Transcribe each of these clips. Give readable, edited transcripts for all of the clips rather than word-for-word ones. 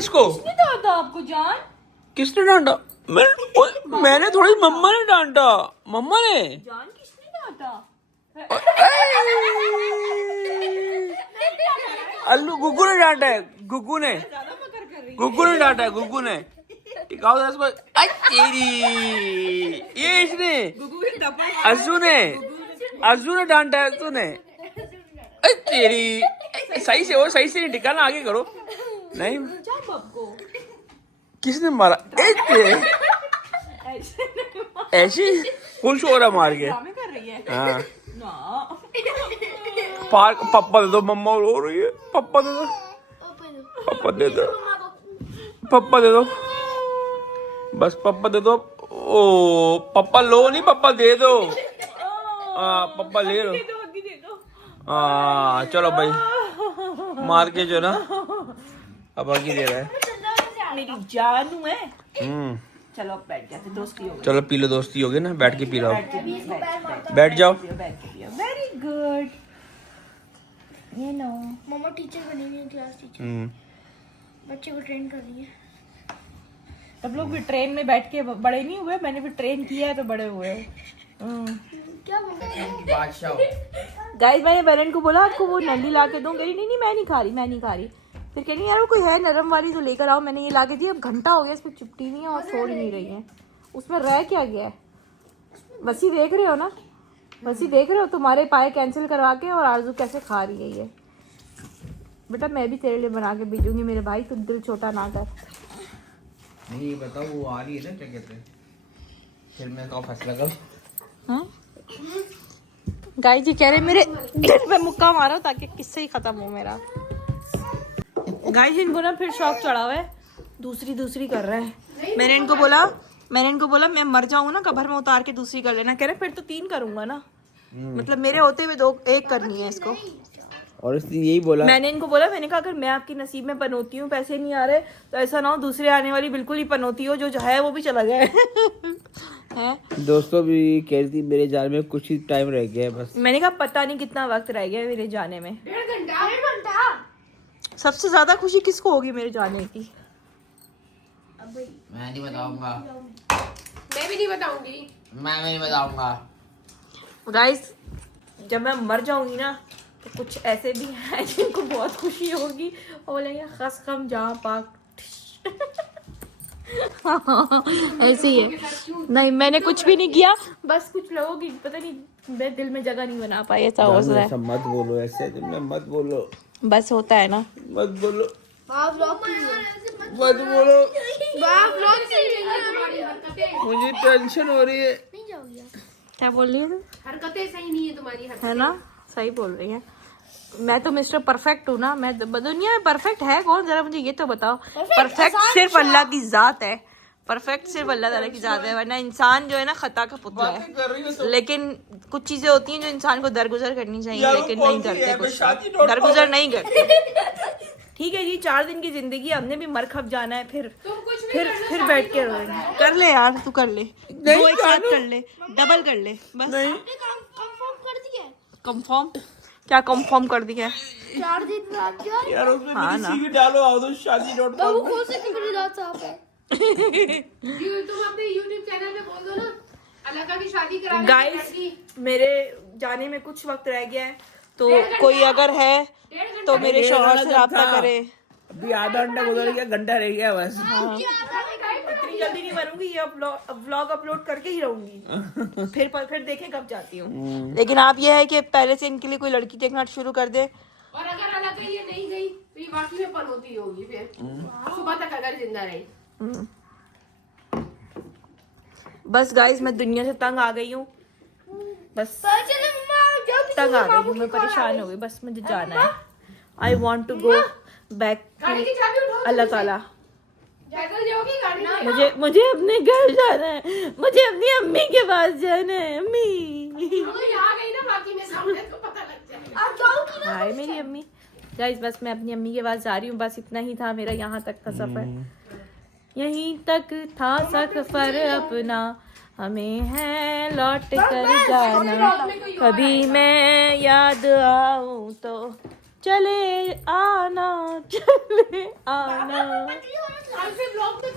इसको किसने डांटा आपको जान? किसने डांटा? मैंने थोड़ी, मम्मा ने डांटा। मम्मा ने जान किसने डांटा? अल्लू गुग्गू ने डांटा है। गुग्गू ने डांटा है। गुग्गू ने टिकाओ दस पर। तेरी ये इसने अर्जू ने डांटा है। अर्जू ने तेरी सही से हो, सही से नहीं टिकाना, आगे करो। नहीं किसने मारा? ऐसे खुश हो रहा मार के। हाँ पापा दे दो, मम्मा रो रही है। पापा दे दो, पापा दे दो, पापा दे दो, बस पापा दे दो। ओ पापा लो नहीं, पापा दे दो। पापा ले लो। चलो भाई मार के जो ना अब आगे दे रहा है। मेरी जानू है। चलो अब बैठ जाते, दोस्ती हो गई। चलो पी लो, दोस्ती हो गई ना, बैठ के पी लो। बैठ जाओ। Very good. ये नो मम्मा टीचर बनी हुई है, क्लास टीचर। बच्चे को ट्रेन कर रही है। तब लोग भी ट्रेन में बैठ के बड़े नहीं हुए, मैंने भी ट्रेन किया है तो बड़े हुए। क्या गाइस मैंने बहन को बोला आपको वो नंदी ला के दूं, कह रही नहीं मैं नहीं खा रही। फिर कह रही यार वो कोई है नरम वाली तो लेकर आओ। मैंने ये ला के दी, अब घंटा हो गया इस पर चिपटी नहीं है और छोड़ नहीं रही है। उसमें रह क्या गया है? वसी देख रहे हो ना, वसी देख रहे हो तुम्हारे पाए कैंसिल करवा के, और आरजू कैसे खा रही है ये। बेटा मैं भी तेरे लिए बना के भेजूंगी मेरे भाई, तू दिल छोटा ना कर। नहीं बताओ वो आ रही है ना, क्या कहते हैं, फिर मैं का फैसला करूं। गाइस जी कह रहे मेरे दिल पे मुक्का मारो ताकि किस्सा ही खत्म हो मेरा। गाइस इनको ना फिर शौक चढ़ा हुआ है, दूसरी कर रहा है। मैंने इनको बोला मैं मर जाऊँ ना कब्र में उतार के दूसरी कर लेना। कह रहे फिर तो 3 करूंगा ना, मतलब मेरे होते हुए 2 1 करनी है इसको। और इसने यही बोला, मैंने इनको बोला, मैंने कहा अगर मैं आपकी नसीब में पनोती हूँ, पैसे नहीं आ रहे तो ऐसा ना हो दूसरे आने वाली बिल्कुल ही पनोती हो, जो है वो भी चला जाए। है दोस्तों भी कह रही थी मेरे जाने में कुछ ही टाइम रह गया है बस। मैंने कहा पता नहीं कितना वक्त रह गया है मेरे जाने में। 1.5 घंटा। सबसे ज्यादा खुशी किसको होगी मेरे जाने की? मैं नहीं बताऊंगा। मैं भी नहीं बताऊंगी। मैं नहीं बताऊंगा। गाइस जब मैं मर जाऊंगी ना तो कुछ ऐसे भी हैं जिनको बहुत खुशी होगी और बोलेंगे खस खम जहाँ पाक। ऐसे ही है। नहीं मैंने कुछ भी नहीं किया, बस कुछ लोगों की पता नहीं मेरे दिल में जगह नहीं बना पाई, ऐसा हो रहा है। मत बोलो ऐसे, मत बोलो, बस होता है ना। मत बोलो, मत बोलो। नहीं मुझे टेंशन हो रही है। जाओगी क्या बोल रही है? हरकतें सही नहीं है तुम्हारी, है ना, सही बोल रही है। मैं तो मिस्टर परफेक्ट हूँ ना। मैं दुनिया में परफेक्ट है कौन, जरा मुझे ये तो बताओ। परफेक्ट सिर्फ अल्लाह की जात है। परफेक्ट सिर्फ अल्लाह ताला की जात है, वरना इंसान जो है ना खता का पुतला है। लेकिन कुछ चीजें होती हैं जो इंसान को दरगुजर करनी चाहिए, लेकिन नहीं करते कुछ, दरगुजर नहीं करते। ठीक है जी, 4 दिन की जिंदगी, हमने भी मर खप जाना है। फिर बैठ के रोएंगे। कर ले यार, तू कर ले, 2 एक साथ कर ले, डबल कर ले बस। कंफर्म कर दिया। कंफर्म क्या कंफर्म कर दिया है? 4 दिन बाद जाए यार उसमें हाँ मेरी ना। सीवी डालो, आओ शादी.com बाबू खोल से मेरी रात साफ है। तुम अपने YouTube चैनल पे बोल दो ना अलका की शादी करा। गाइस मेरे जाने में कुछ वक्त रह गया है, तो कोई अगर है तो मेरे शौहर से राब्ता करे। अभी आधा घंटा गुजर गया, घंटा रह गया बस। इतनी जल्दी नहीं मरूंगी, ये व्लॉग अपलोड करके ही रहूंगी। फिर देखें कब जाती हूँ। लेकिन आप ये है कि पहले से इनके लिए कोई लड़की देखना शुरू कर दे। और अगर अलका ये नहीं गई तो ये वाकई में पनौती होगी फिर सुबह तक अगर जिंदा रही। बस गाइस मैं दुनिया से तंग आ गई हूँ, बस तंग आ गई हूँ मैं, परेशान हो गई। बस मुझे जाना है। I want to go back गाड़ी की चाबी उठाओ, अल्लाह ताला। पैदल जाओगी गाड़ी में? मुझे अपने घर जाना है, मुझे अपनी अम्मी के पास जाना है। अम्मी तो यहाँ गई ना बाकी में सामने तो पता लग जाएगा। आप जाओगी ना? हाय मेरी अम्मी। गाइस बस मैं अपनी अम्मी के पास जा रही हूँ, बस इतना ही था मेरा यहाँ तक का सफर। यहीं तक था सफर अपना, हमें है लौट कर जाना। कभी मैं याद आऊँ तो चले आना चले आना।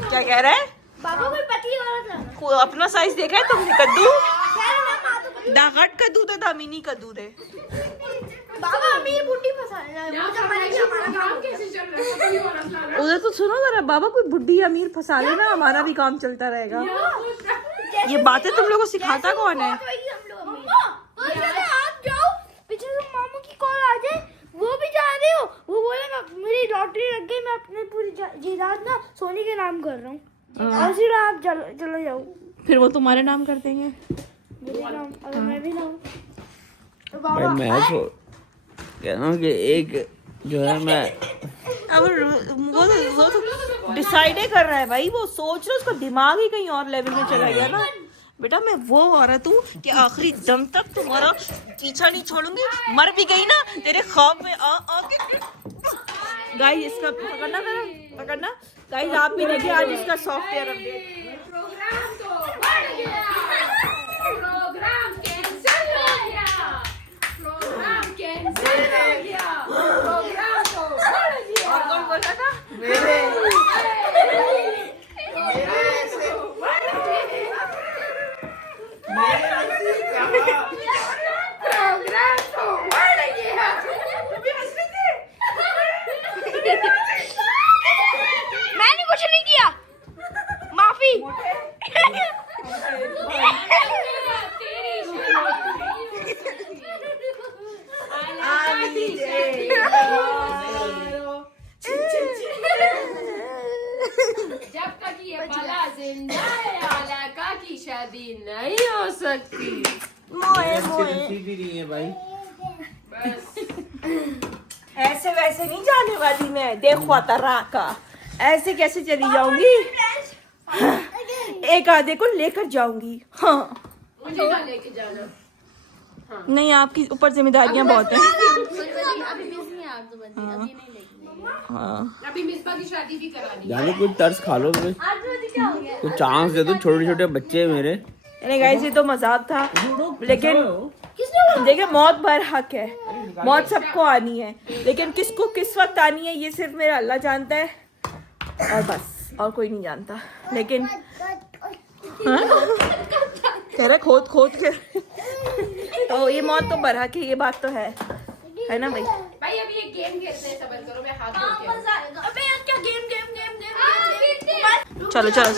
क्या कह रहा है? बाबा कोई पतली औरत लाना। को अपना साइज देखा है तुमने? कद्दू दागट कद्दू थे, दामिनी कद्दू थे। बाबा अमीर बुड्ढी फंसाने प्रोग्राम कैसे चल रहा है? पतली औरत लाना। उधर तो सुनो जरा, बाबा कोई बुड्ढी अमीर फंसा लेना, हमारा भी काम चलता रहेगा। ये बातें तुम लोगों को सिखाता कौन है? आप जाओ पीछे से मामू की कॉल आ जाए, वो भी जा रहे हो, वो बोलेगा मेरी लॉटरी लग गई, मैं अपनी पूरी जायदाद ना सोनी के नाम कर रहा हूँ, और फिर आप चलो जाओ। फिर वो तुम्हारे नाम कर देंगे। मेरे नाम अगर मैं भी ना हूँ तो भाई बाबा मैं तो कह रहा हूँ कि एक जो है मैं अब वो तो डिसाइड ही कर रहा है भाई, वो सोच रहा है, उसका दिमाग ही कहीं और लेवल में चला गया ना। बेटा मैं वो औरत हूँ कि आखिरी दम तक तुम्हारा पीछा नहीं छोड़ूंगी, मर भी गई ना तेरे ख्वाब में आके। गाइस इसका पकड़ना पकड़ना गाइस, आप भी देखिए आज इसका सॉफ्टवेयर अपडेट। प्रोग्राम तो बढ़ गया, प्रोग्राम कैंसिल हो गया, प्रोग्राम कैंसिल हो गया, प्रोग्राम तो बढ़ गया। और कौन बोला था? प्रोग्राम तो बढ़ गया। मैंने कुछ नहीं किया, माफी। जब तक ये भला जिंदा है, आलाका की शादी नहीं हो सकती। भी नहीं है भाई। बस ऐसे वैसे नहीं जाने वाली मैं, देखो तरा का ऐसे कैसे चली जाऊंगी, एक आधे को लेकर जाऊंगी। हाँ मुझे ना लेके जाना। नहीं, आपकी ऊपर जिम्मेदारियां बहुत हैं। हाँ अभी मिसबा की शादी भी करा दी। जाने कुछ तर्स खा लो तुम्हें, कुछ चांस दे दो, छोटे छोटे बच्चे हैं मेरे। नहीं गाइस, ये तो मजाक था, लेकिन देखिए मौत भर हक है, मौत सबको आनी है, लेकिन किसको किस वक्त आनी है ये सिर्फ मेरा अल्लाह जानता है, और बस और कोई नहीं जानता। लेकिन हाँ? कह रहे खोद खोद के तो ये मौत तो भर हक है, ये बात तो है ना भाई? भाई अभी एक गेम खेलते हैं, सबर करो, मैं हाथ धो के आऊं। अबे यार क्या गेम चलो चलो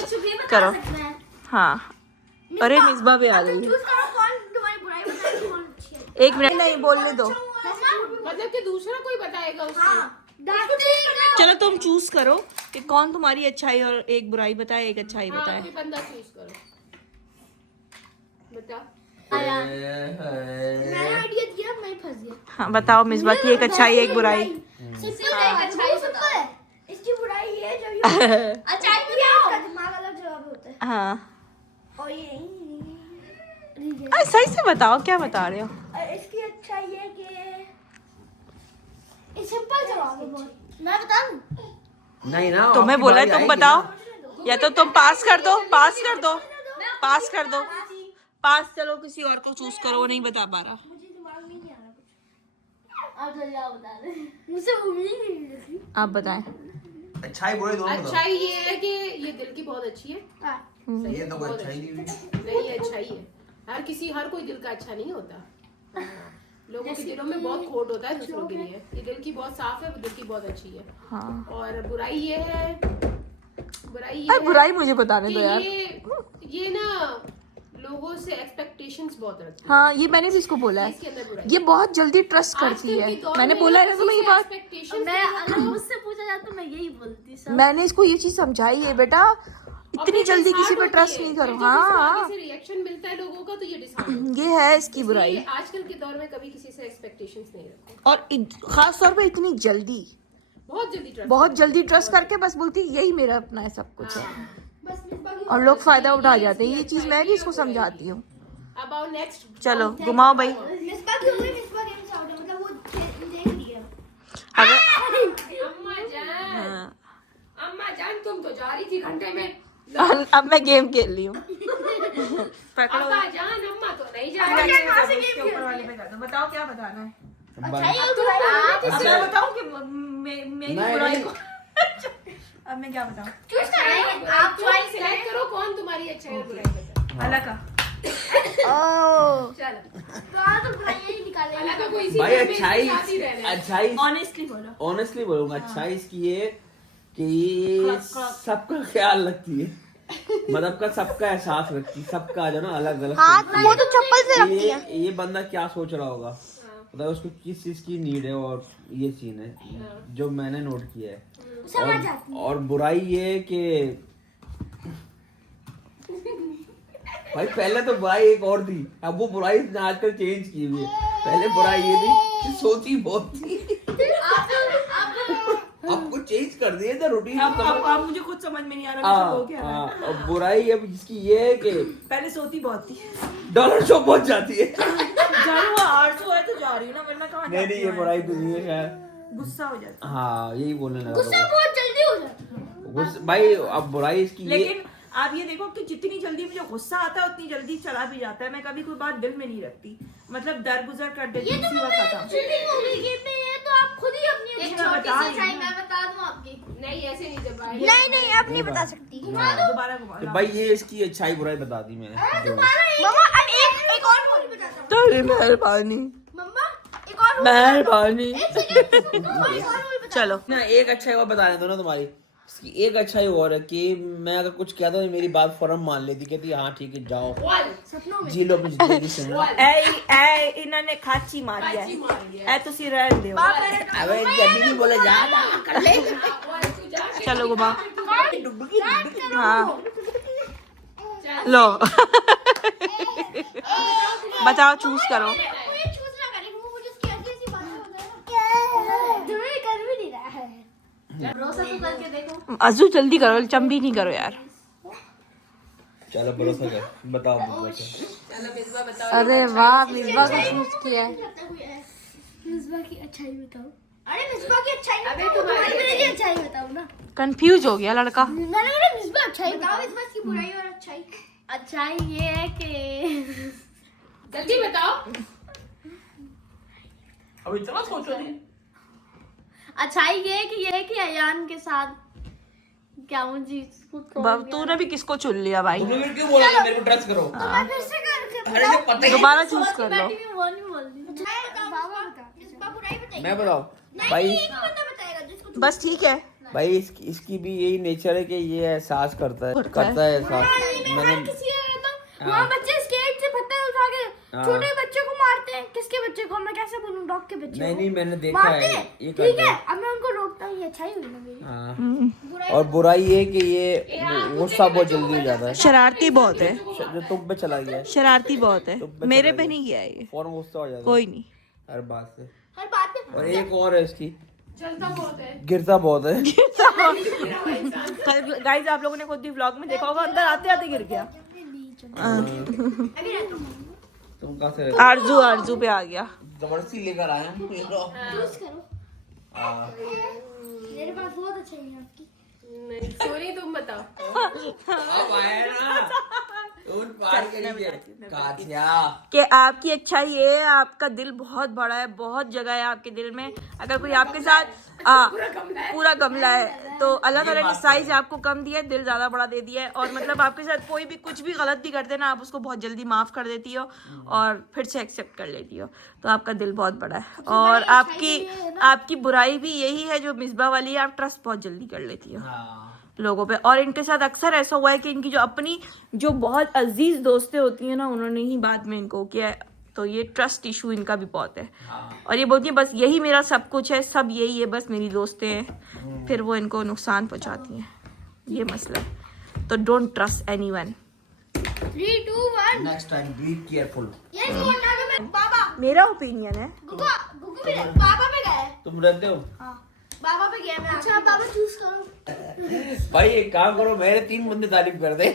करो। हाँ अरे मिसबा भी आ गई है। चूज करो कौन तुम्हारी बुराई बताएगा, कौन अच्छी है। एक मिनट नहीं बोलने दो, मतलब कि दूसरा कोई बताएगा उसको। चलो तुम चूज करो कि कौन तुम्हारी अच्छाई और एक बुराई बताए, एक अच्छाई हाँ, बताए। कोई बंदा चूज करो, बता। मैंने आइडिया दिया, मैं फंस गया। हाँ बताओ मिसबा की एक अच्छाई एक बुराई। सिंपल है, इसकी बुराई ये है जब ये अच्छाई इसका दिमाग अलग जगह पे होता है, हाँ और ये सही से बताओ क्या बता रहे हो। और इसकी अच्छाई है कि ये सिंपल जवाब है बहुत। मैं बताऊं? नहीं ना, तुम्हें बोला है तुम बताओ, या तो तुम पास कर दो, पास कर दो, पास कर दो, पास। चलो किसी और को चूज करो, वो नहीं बता पा रहा। मुझे दिमाग में नहीं आ रहा कुछ। आप जल्दी आओ बता दे, मुझसे उम्मीद ही नहीं लगी। आप बताएं। अच्छाई बुराई दोनों बताओ। अच्छाई ये है कि ये दिल की बहुत अच्छी है। ये तो कोई अच्छाई नहीं हुई। नहीं, ये अच्छाई है। हर कोई दिल का अच्छा नहीं होता। लोगों के दिलों में बहुत खोट होता है दूसरों के लिए। ये दिल की बहुत साफ है, दिल की बहुत अच्छी है। हाँ और बुराई ये है, बुराई मुझे बताने कि दो यार। ये ना लोगों से एक्सपेक्टेशंस बहुत रखती है। हाँ ये मैंने भी इसको बोला है, इसके अंदर बुराई ये बहुत जल्दी ट्रस्ट करती है। मैंने बोला है ना तुम्हें ये बात, मैं अगर मुझसे पूछा जाए तो मैं यही बोलती सर। मैंने इसको ये चीज समझाई है बेटा, इतनी जल्दी किसी पे ट्रस्ट नहीं करो। हाँ रिएक्शन मिलता है लोगों का तो ये डिसऑर्डर। ये है इसकी बुराई। आजकल के दौर में कभी किसी से एक्सपेक्टेशंस नहीं रखो, और खास तौर पे इतनी जल्दी, बहुत जल्दी ट्रस्ट करके बस बोलती यही मेरा अपना है, सब कुछ है, बस और लोग फायदा उठा जाते हैं। ये चीज मैं भी इसको समझाती हूँ। अब आओ नेक्स्ट। चलो घुमाओ भाई। मिसबा क्यों हुई? मिसबा गेम से आउट है, मतलब वो देख लिया। अगर अम्मा जान तुम तो जा रही थी घंटे में। अब मैं गेम खेल रही हूँ। पकड़ो। अब्बा जान अम्मा तो नहीं जा रही। ऊपर वाले पे कर दो। बताओ क्या बताना है। अच्छाई और बुराई अब मैं बताऊं कि मेरी नहीं, बुराई नहीं। को अब मैं क्या बताऊं? चूज करें आप चॉइस सिलेक्ट करो कौन तुम्हारी अच्छाई और बुराई बता। अलग का ओह चलो तो बुराई ही निकाले अलग का कोई इसी भाई घर में इसके अच्छाई साथ ही रह रहे हैं। अच्छाई ऑनेस्टली बोलो। ऑनेस्टली बोलूंगा अच्छाई इसकी ये कि ये सबका ख्याल रखती है, मतलब का सबका एहसास रखती है, सबका जो ना अलग अलग हाथ वो तो चप्पल से रखती है ये बंदा क्या सोच रहा होगा, मतलब उसको किस चीज की नीड है, और ये सीन है जो मैंने नोट किया है। समझ आती है। और बुराई ये है कि भाई पहले तो बुराई एक और थी, अब वो बुराई इसने आजकल चेंज की हुई है। पहले बुराई ये थी कि सोती बहुत थी, अब कुछ चेंज कर दिए थे रूटीन। अब मुझे खुद समझ में नहीं आ रहा मैं हो क्या रहा है। और बुराई अब इसकी ये है कि पहले सोती बहुत थी। डॉलर शो पहुंच जाती है। जारू 800 है तो जा रही हूँ ना, वरना कहाँ नहीं जाती नहीं, ये हूँ? बुराई तो नहीं है शायद। गुस्सा हो जाता हाँ यही बोलने लगा गुस्सा था बहुत जल्दी हो जाता है वो। भाई अब बुराई इसकी है। ये लेकिन आप ये देखो कि जितनी जल्दी मुझे गुस्सा आता है उतनी जल्दी चला भी जाता है। मैं कभी कोई बात दिल में नहीं रखती, मतलब दरगुजर कर देती ये हूँ, तो इसी वक्त खत्म। चीटिंग हो गई गेम में, ये तो आप खुद ही अपनी ये अच्छी मैं छोटी बता सी रही सच्चाई हूँ। मैं बता दूं आपकी। नहीं ऐसे नहीं जब भाई नहीं नहीं आप नहीं बता सकती दोबारा घुमा तो लो। भाई ये इसकी अच्छाई बुराई बता दी मैंने। मम्मा अब एक और बोल बताता हूं तेरी मेहरबानी मम्मा एक और मेहरबानी। एक और बोल बता चलो ना एक अच्छाई और बताने दो ना तुम्हारी। इसकी एक अच्छाई और है कि मैं अगर कुछ कहता हूँ मेरी बात फौरन मान लेती, कहती हाँ ठीक है जाओ सपनों में जी लो अपनी जिंदगी सुन लो। ए इन्होंने खाची मारी खाची मारी है। ए तुसी रहन दियो। अबे जब भी बोले जा कर ले। चलो घुमा। हाँ लो बताओ चूज करो। मुझे चूज ना करें, वो मुझे उसकी ऐसी ऐसी बातें बताया तुम्हें कर भी नहीं रहा है। भरोसा तो करके देखो। अजू जल्दी करो, चंबी नहीं करो यार। चलो भरोसा कर, बताओ बताओ। चलो मिसबा बताओ। अरे वाह मिसबा को चूज किया है। मिसबा की अच्छाई बताओ। अरे मिसबा की अच्छाई अबे बताओ, तुम्हारी तुम्हारी मेरी अच्छाई बताओ ना। कंफ्यूज हो गया लड़का। मैंने बोला मिसबा अच्छाई बताओ, मिसबा की बुराई और अच्छाई। अच्छाई ये है कि जल्दी बताओ। अब इतना सोचो नहीं। अच्छाई ये है कि अयान के साथ क्या मुझे तूने भी किसको चुन लिया भाई? तुमने फिर क्यों बोला कि मेरे को ट्रस्ट करो? मैं फिर से करके अरे जब पता ही दोबारा चूज कर लो। वो नहीं बोल रही। बाबा बता, मिसबा बुराई बताइए। मैं बताओ नहीं भाई। एक ही बंदा बताएगा जिसको बस ठीक है। भाई इसकी भी यही नेचर है कि ये एहसास करता है एहसास। मैंने किसी का तो वहाँ बच्चे स्केट से पत्थर उठा के छोटे बच्चे को मारते हैं। किसके बच्चे को? मैं कैसे बोलूं? डॉग के बच्चे नहीं को नहीं मैंने देखा मारते है हैं। ये ठीक करते है हैं। अब मैं उनको रोकता हूँ। ये अच्छाई हुई ना मेरी। हाँ। और बुराई ये है कि ये गुस्सा बहुत जल्दी हो जाता है। शरारती बहुत है, जो तुम पे चला गया है शरारती बहुत है। तुम पे मेरे चला पे गया। नहीं गया है ये, फौरन गुस्सा हो जाता है कोई नहीं। हर बात से। हर बात में और एक और है इसकी, चलता बहुत है। गिरता बहुत है। गाइस आप लोगों ने खुद भी व्लॉग में देखा होगा, अंदर आते आते गिर गया। अभी रहता हूँ। तुम कहाँ से आरजू पे आ गया। जबरदस्ती लेकर आए हम। चूज करो। हाँ। मेरे पास बहुत अच्छाई है आपकी। नहीं सोनी तुम बताओ। अब आए ना उन पार के लिए कातिया। कि आपकी अच्छाई ये है, आपका दिल बहुत बड़ा है, बहुत जगह है आपके दिल में। अगर कोई आपके साथ पूरा गमला है तो अल्लाह ताला ने साइज आपको कम दिया है, दिल ज्यादा बड़ा दे दिया है। और मतलब आपके साथ कोई भी कुछ भी गलत भी करते ना, आप उसको बहुत जल्दी माफ कर देती हो और फिर से एक्सेप्ट कर लेती हो। तो आपका दिल बहुत बड़ा है। और आपकी बुराई भी यही है जो मिसबा वाली है, आप ट्रस्ट बहुत जल्दी कर लेती हो लोगों पे। और इनके साथ अक्सर ऐसा हुआ है कि इनकी जो अपनी जो बहुत अजीज दोस्तें होती हैं ना, उन्होंने ही बाद में इनको किया है। तो ये ट्रस्ट इशू इनका भी बहुत है। और ये बोलती है बस यही मेरा सब कुछ है, सब यही है, बस मेरी दोस्तें हैं। फिर वो इनको नुकसान पहुंचाती हैं, ये मसला है। तो don't trust anyone. 3 2 1 next time be careful. ये फोन ना दो। मैं बाबा मेरा ओपिनियन है। गुगु भी बाबा पे गए। तुम रहते हो हाँ बाबा पे गया मैं। अच्छा बाबा चूज करो। भाई एक काम करो, मेरे 3 बंदे तारीफ कर दे।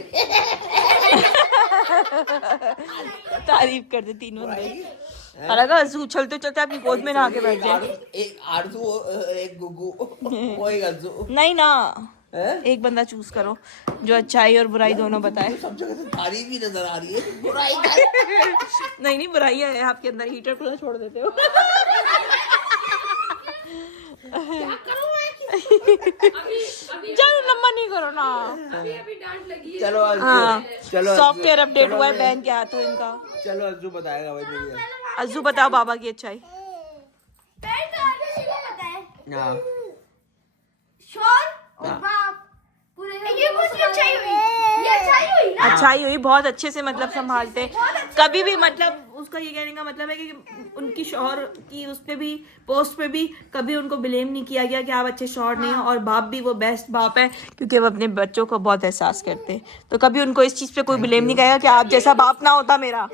तारीफ कर दे तीनों बंदे। और अगर उछलते चलते अपनी गोद में ना आके बैठ जाए। एक आरजू, एक गुगू, कोई गज्जू नहीं ना, है? एक बंदा चूज करो जो अच्छाई और बुराई दोनों बताए। सब जगह से तारीफ ही नजर आ रही है, बुराई नहीं बुराई है आपके अंदर, हीटर खुला छोड़ देते हो। चलो लंबा नहीं करो ना। अभी डांट लगी है। चलो हाँ चलो सॉफ्टवेयर अपडेट हुआ है बहन के हाथों इनका। चलो अज्जू बताएगा भाई मेरी। अज्जू बताओ बाबा की अच्छाई। हाँ शोर और बाप पूरे ये कुछ अच्छाई हुई, ये अच्छाई हुई ना। अच्छाई हुई, बहुत अच्छे से मतलब संभालते। कभी भी मतलब उसका ये कहने का मतलब है कि उनकी शौहर की उस पे भी पोस्ट पे भी कभी उनको ब्लेम नहीं किया गया कि आप अच्छे शौहर नहीं हो। और बाप भी वो बेस्ट बाप है क्योंकि वो अपने बच्चों को बहुत एहसास करते हैं। तो कभी उनको इस चीज पे कोई ब्लेम नहीं करेगा कि आप जैसा बाप ना होता मेरा।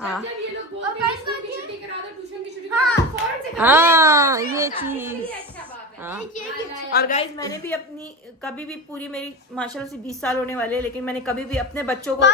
हाँ जब ये लोग बोलते हैं स्कूल की छुट्टी करा दो, ट्यूशन की छुट्टी करा दो, फौरन से हाँ ये चीज। अच्छा बात है। हाँ। और गाइज मैंने भी अपनी कभी भी पूरी मेरी माशाल्लाह से 20 साल होने वाले हैं, लेकिन मैंने कभी भी अपने बच्चों को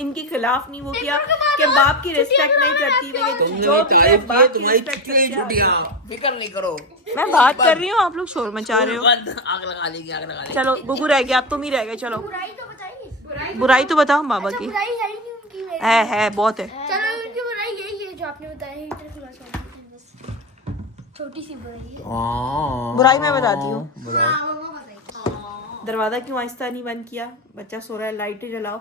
इनकी खिलाफ नहीं वो किया कि बाप की रिस्पेक्ट नहीं करती। मैं जो भी है बाप की रिस्पेक्ट करती है। फिक्र नहीं करो। मैं बात कर रही हूँ, आप लोग शोर मचा रहे हो। आग लगा लेगी, आग लगा लेगी। चलो गुगु रह गया, अब तुम ही रह गए। चलो बुराई तो बताइए। बुराई तो बताओ बाबा की। बुराई है ही नहीं उनकी मेरी। है बहुत है। चलो उनकी बुराई यही है जो आपने बताया, हीटर खुला छोड़ दिया, बस छोटी सी बुराई है। बुराई मैं बताती हूँ। हाँ वो बताइए। दरवाजा क्यों आहिस्ता नहीं बंद किया? बच्चा सो रहा है, लाइट जलाओ।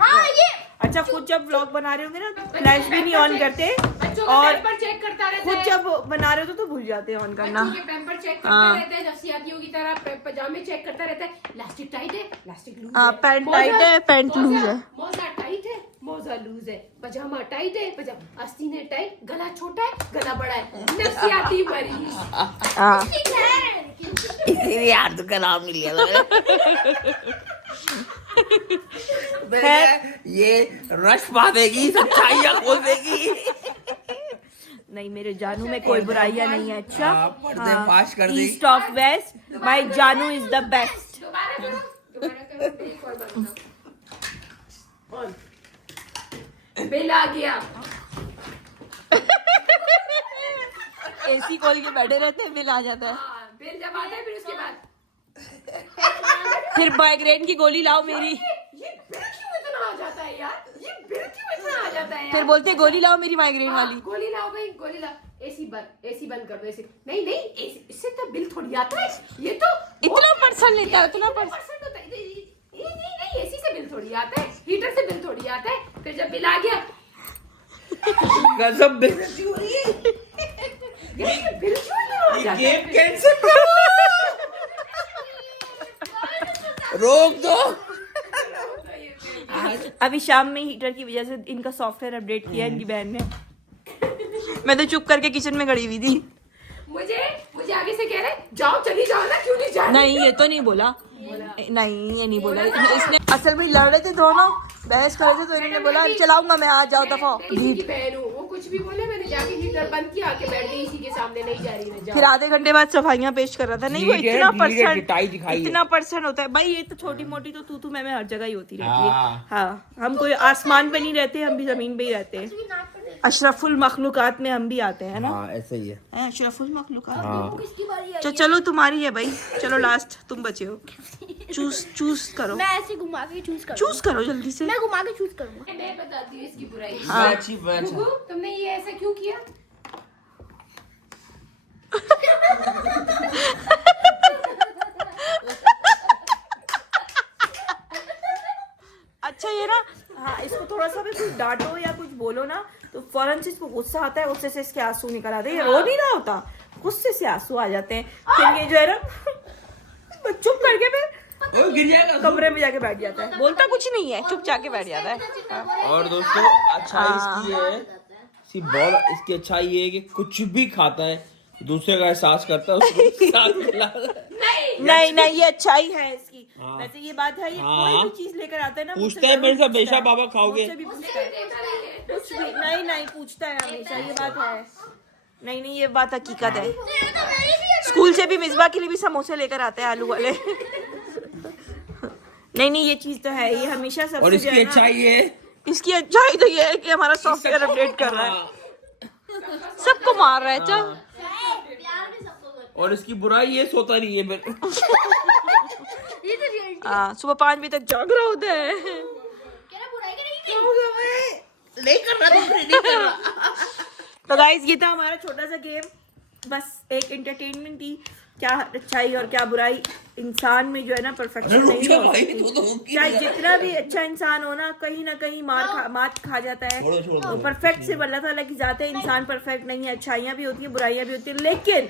हाँ ये अच्छा खुद जब व्लॉग बना रहे होंगे ना फ्लैश भी नहीं ऑन करते, बच्चों का और पैम्पर चेक करता रहता खुद है। जब बना रहे हो तो भूल जाते हैं ऑन करना। बच्चों के पैम्पर चेक करता रहता है, नफसियातियों की तरह पजामे चेक करता रहता है। इलास्टिक टाइट है, इलास्टिक लूज हाँ, है। पैंट टाइट है, पैंट लूज है। मोजा टाइट है, मोजा लूज है। पजामा टाइट है, पजामा आस्तीन टाइट। गला छोटा है, गला बड़ा है। नफसियाती मरीज। हाँ इसीलिए यार तो का नाम नहीं लिया ये रश पा देगी, सच्चाइयाँ खोल देगी। नहीं मेरे जानू में कोई बुराइयां नहीं है। अच्छा पर्दाफाश कर देगी। ईस्ट ऑफ वेस्ट माय जानू इज द बेस्ट। दोबारा करो, दोबारा करो, एक और बार बताओ। ऑन। बिल आ गया। एसी खोल के बैठे रहते हैं, बिल आ जाता है। हाँ, बिल जब आता है फिर उसके बाद फिर माइग्रेन की गोली लाओ मेरी। ये बिल क्यों इतना आ जाता है यार? ये बिल क्यों इतना आ जाता है यार? फिर बोलते हैं गोली लाओ मेरी माइग्रेन हाँ, वाली। गोली लाओ भाई, गोली लाओ। एसी बंद कर दो। एसी नहीं नहीं, इससे तो बिल थोड़ी आता है। ये तो इतना परसेंट लेता है, इतना परसेंट होता है। नहीं, एसी से बिल थोड़ी आता है, हीटर से बिल थोड़ी आता है। फिर जब बिल आ गया, गजब बेइज्जती हो रही है। ये बिल क्यों इतना आ जाता है? गेम कैंसिल करो, रोक दो। अभी शाम में हीटर की वजह से इनका सॉफ्टवेयर अपडेट किया इनकी बहन ने। मैं तो चुप करके किचन में खड़ी हुई थी। मुझे आगे से कह रहे जाओ, चली जाओ ना, क्यों नहीं जा रही? नहीं ये तो नहीं बोला, नहीं ये नहीं बोला। इसने असल में लड़ रहे थे दोनों, बहस कर रहे थे, तो इन्होंने बोला चलाऊंगा मैं, आज जाओ दफा। इसी की बहन हूँ, वो कुछ भी बोले, मैंने जाके हीटर बंद किया, आके बैठ गई इसी के सामने, नहीं जा रही मैं। फिर आधे घंटे बाद सफाइयां पेश कर रहा था। नहीं वो इतना डिटाई दिखाई है। इतना परसेंट होता है भाई। ये तो छोटी मोटी तो तू मैं हर जगह ही होती रहती है। हाँ। हाँ हम कोई आसमान पे नहीं रहते, हम भी जमीन पे ही रहते हैं। अशरफुल मखलूकात में हम भी आते हैं ना। हाँ ऐसा ही है। अशरफुल मखलूकात। हाँ। किसकी बारी है? तो चलो तुम्हारी है भाई, चलो लास्ट तुम बचे हो। चूज करो, मैं ऐसे घुमा के चूज करूँ। चूज करो जल्दी से। मैं घुमा के चूज करूँगा। मैं बताती हूँ इसकी बुराई। हाँ। अच्छी बात है। गुगु, तुमने ये ऐसा क्यों किया? अच्छा ये ना, हाँ इसको थोड़ा सा भी कुछ डांटो या कुछ बोलो ना तो फौरन से इसको गुस्सा आता है, गुस्से से इसके आंसू निकल आते हैं। ये रो नहीं रहा होता, गुस्से से आंसू आ जाते हैं। फिर ये जो है ना चुप करके फिर गिर जाएगा। कमरे में जाके बैठ जाता है, बोलता कुछ नहीं है, चुप जाके बैठ जाता है। और दोस्तों अच्छाई इसकी है, इसकी बहुत इसकी अच्छाई ये है कि कुछ भी खाता है दूसरे का एहसास करता है, उसको साथ खिलाता है। नहीं ये अच्छाई है इसकी। हाँ। वैसे ये बात है, ये हाँ। कोई भी चीज लेकर आता है ना पूछता है मेरे से, हमेशा बाबा खाओगे? मुझसे भी पूछता है कुछ भी। नहीं पूछता है हमेशा, ये बात है। नहीं ये बात हकीकत है। स्कूल से भी मिसबा के लिए भी समोसे लेकर आते हैं आलू वाले। नहीं ये चीज तो है, ये हमेशा सबसे और इसकी अच्छाई ये है, इसकी अच्छाई तो ये है कि हमारा सॉफ्टवेयर अपडेट कर रहा है, सबको मार रहा है। चल और इसकी बुराई ये सोता नहीं है। हाँ सुबह 5 बजे तक जाग रहा होता है। नहीं कर रहा, नहीं कर रहा। तो गाइस ये था हमारा छोटा सा गेम। बस एक एंटरटेनमेंट थी, क्या अच्छाई और क्या बुराई। इंसान में जो है ना परफेक्शन नहीं होती, चाहे जितना भी अच्छा इंसान हो ना कहीं मात खा जाता है। तो परफेक्ट सिर्फ अल्लाह ताला की जात है, इंसान परफेक्ट नहीं है, अच्छाइयाँ भी होती हैं बुराइयाँ भी होती हैं, लेकिन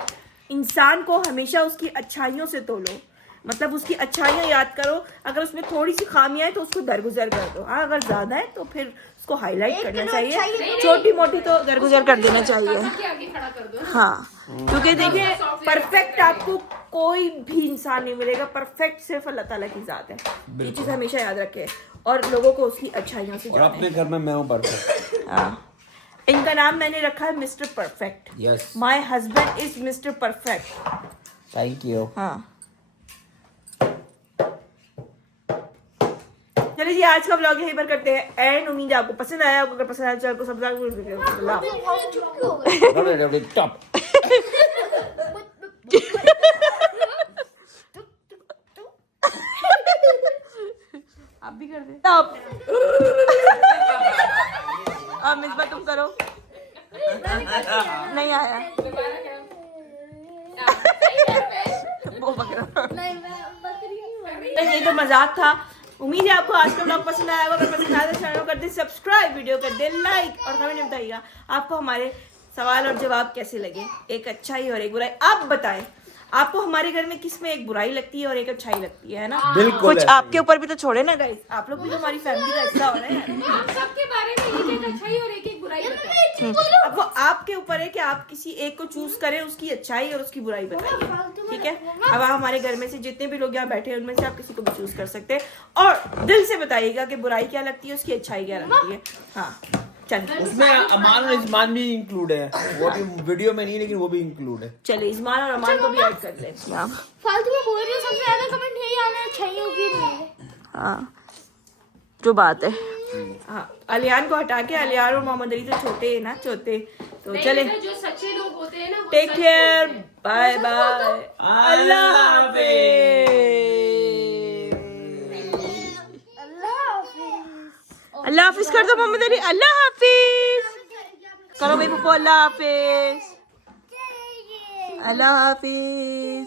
इंसान को हमेशा उसकी अच्छाइयों से तोलो, मतलब उसकी अच्छाइयाँ याद करो, अगर उसमें थोड़ी सी खामियां है तो उसको दरगुजर कर दो, हाँ अगर ज्यादा है तो फिर उसको हाईलाइट करना चाहिए, छोटी मोटी तो दरगुजर कर देना चाहिए। आगे खड़ा कर दो। हाँ, क्योंकि देखिए परफेक्ट आपको कोई भी इंसान नहीं मिलेगा, परफेक्ट सिर्फ अल्लाह ताला की जात है, ये चीज हमेशा याद रखे और लोगों को उसकी अच्छाइयों से और अपने घर में मैं हूँ परफेक्ट। हाँ, इनका नाम मैंने रखा है mister perfect. Yes, my husband is mister perfect. Thank you. हाँ, चलिए जी आज का ब्लॉग यहीं पर करते हैं एंड उम्मीद है आपको पसंद आया होगा, अगर पसंद आया चैनल को सब्सक्राइब टॉप। आप भी कर दे। अब मिसबा तुम करो। नहीं आया वो बकरा। ये तो मजाक था। उम्मीद है आपको आज का ब्लॉग पसंद आया होगा, अगर पसंद आया तो चैनल को कर दे सब्सक्राइब, वीडियो कर दे लाइक और कमेंट में बताइएगा आपको हमारे सवाल और जवाब कैसे लगे, एक अच्छाई और एक बुराई। आप बताएं आपको हमारे घर में किस में एक बुराई लगती है और एक अच्छाई लगती है ना? बिल्कुल कुछ आपके ऊपर भी तो छोड़े ना गाइस, आप लोग भी तो हमारी फैमिली का हिस्सा हो रहे हैं। आप सबके बारे में एक एक अच्छाई और एक एक बुराई बताओ। अब वो आपके ऊपर है कि आप किसी एक को चूज करें, उसकी अच्छाई और उसकी बुराई बताइए, ठीक है? अब आप हमारे घर में से जितने भी लोग यहाँ बैठे हैं उनमें से आप किसी को भी चूज कर सकते हैं और दिल से बताइएगा कि बुराई क्या लगती है, उसकी अच्छाई क्या लगती है। हाँ चलिए, उसमें अमान और इस्मान भी इंक्लूड है, वो भी वीडियो में नहीं लेकिन वो भी इंक्लूड है। चलिए इस्मान और अमान को भी ऐड कर लें। फालतू में बोल रहे हो, सबसे ज्यादा कमेंट यही आना है अच्छाइयों की नहीं। हाँ जो बात है। हाँ, अलियान को हटा के, अलियान और मोहम्मद अली तो छोटे है ना, छोटे तो चले। जो सच्चे लोग होते हैं ना वो टेक सच केयर, बोलते हैं। बाय बाय, अल्लाह हाफिज। अल्लाह हाफिज कर दो मोहम्मद अली, अल्लाह हाफिज करो भाई पप्पू, अल्लाह हाफिज, अल्लाह हाफिज।